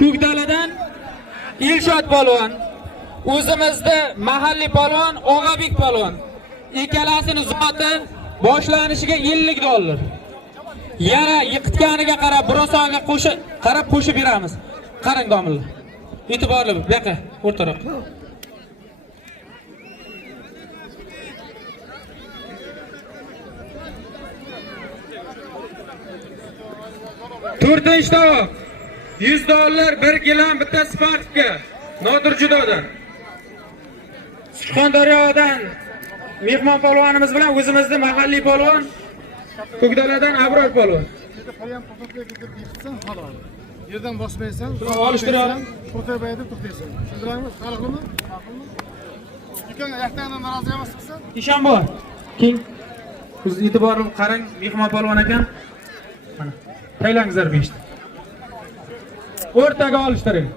Ko'kdaladan Ilshod polvon, o'zimizda mahalliy polvon Og'abek polvon. Ikkalasini zoti boshlanishiga $50. Yana yiqitganiga qarab, birosonga qarab qo'shib beramiz. Qarang domla. E'tiborli bu yoqqa, o'rtaroq. To'rtinchi tovoq $100 1 gilam bitta Sparkka Nodir Judodan. Surxondaryodan mehmon polvonimiz bilan o'zimizning mahalliy polvon Ko'kdaladan Abror polvon. Yerdan bosmaysan, olishtirib, to'xtabaydi, to'xtaysan. Tushundiringmi? Farqlimi? Lekin yaxtadan norozi emassan? Ishonbo. King. Siz e'tiborli qarang, mehmon polvon ekan. Mana, taylangizlar 5 ta. O'rtaga olishtiring.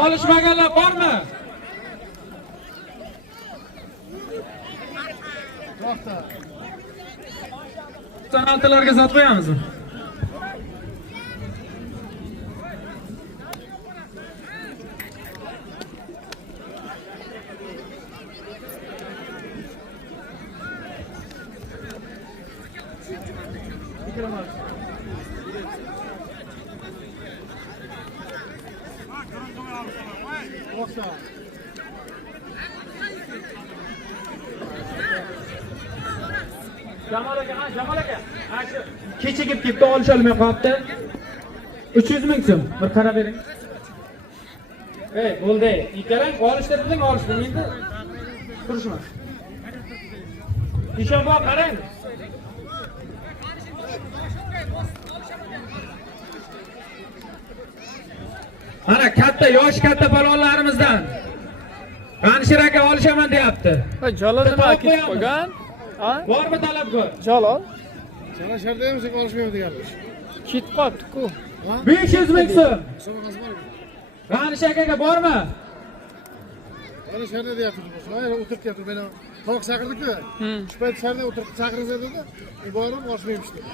Olishmaganlar bormi? Sanatlarga sotib qo'yamizmi? Jamol aka. Kecha kelib olisha olmay qolibdi. 300 ming so'm. Bir qarab bering. Bo'ldi. Ikkalang olishtirding. Endi turishma. Ishonbo qarang. Mana yosh katta palvonlarimizdan G'anishir aka olishaman deyapti. Jalol nima ketib qolgan? Bormi talabgor? Jalol. Sana sharda ham sen olishmaydi deganmish. Ketib qolibdi-ku. 500 ming so'm. Hisobingizga bormi? G'anishir akaga bormi? Mana sharda deyapti. Mana o'tirib meni tovoq chaqirdi-ku. Shu payt sharda o'tirib chaqiringiz dedi. Borib olishmaymiz dedi.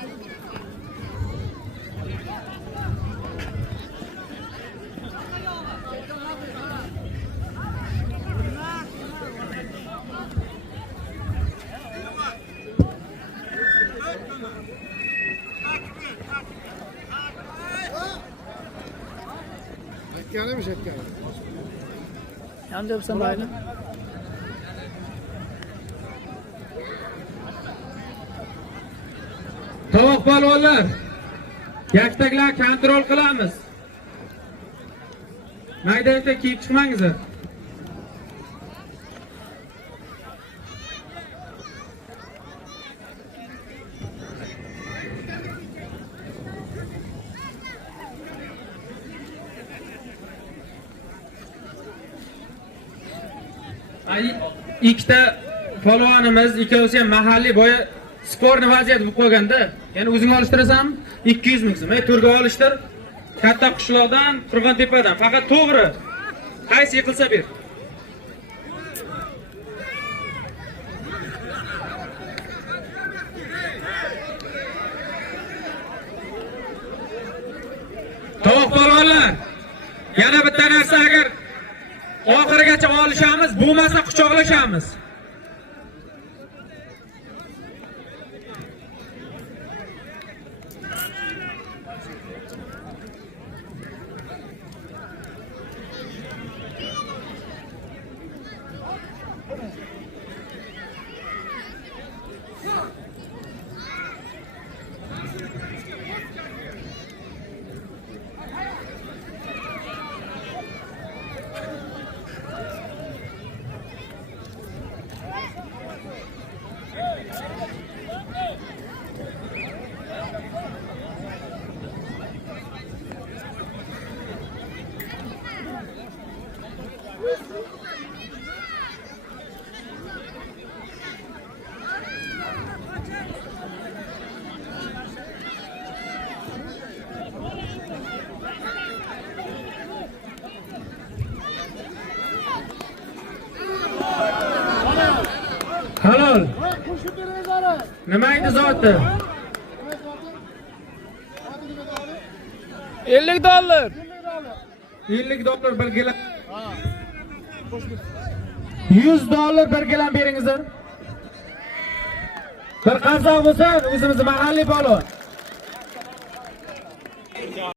Aytganimiz aytgan. Yanda bo'lsam mayli. Tovoq palvonlar. Yaktaklar kontrol qilamiz. Mayda-mayda kiyib chiqmangizlar. Ikkita polvonimiz, ikkovsi ham mahalliy boya sportni vaziyat bo'lib qolganda, ya'ni o'zing olishtirasanmi? 200 ming so'm. Turga olishtir. Katta qishloqdan, Qirg'ontepadan. Faqat to'g'ri. Qaysi yiqilsa ber. Tovoq polvonlar. Yana bitta narsa, agar oxirigacha olishamiz, bo'lmasa quchoqlashamiz. Nima edi zoti? $50. 50 dollar bir gilam. Ha. Qo'shib. 100 dollar bir gilam beringizlar. Bir qazoq bo'lsa, o'zimiz mahalliy polvon.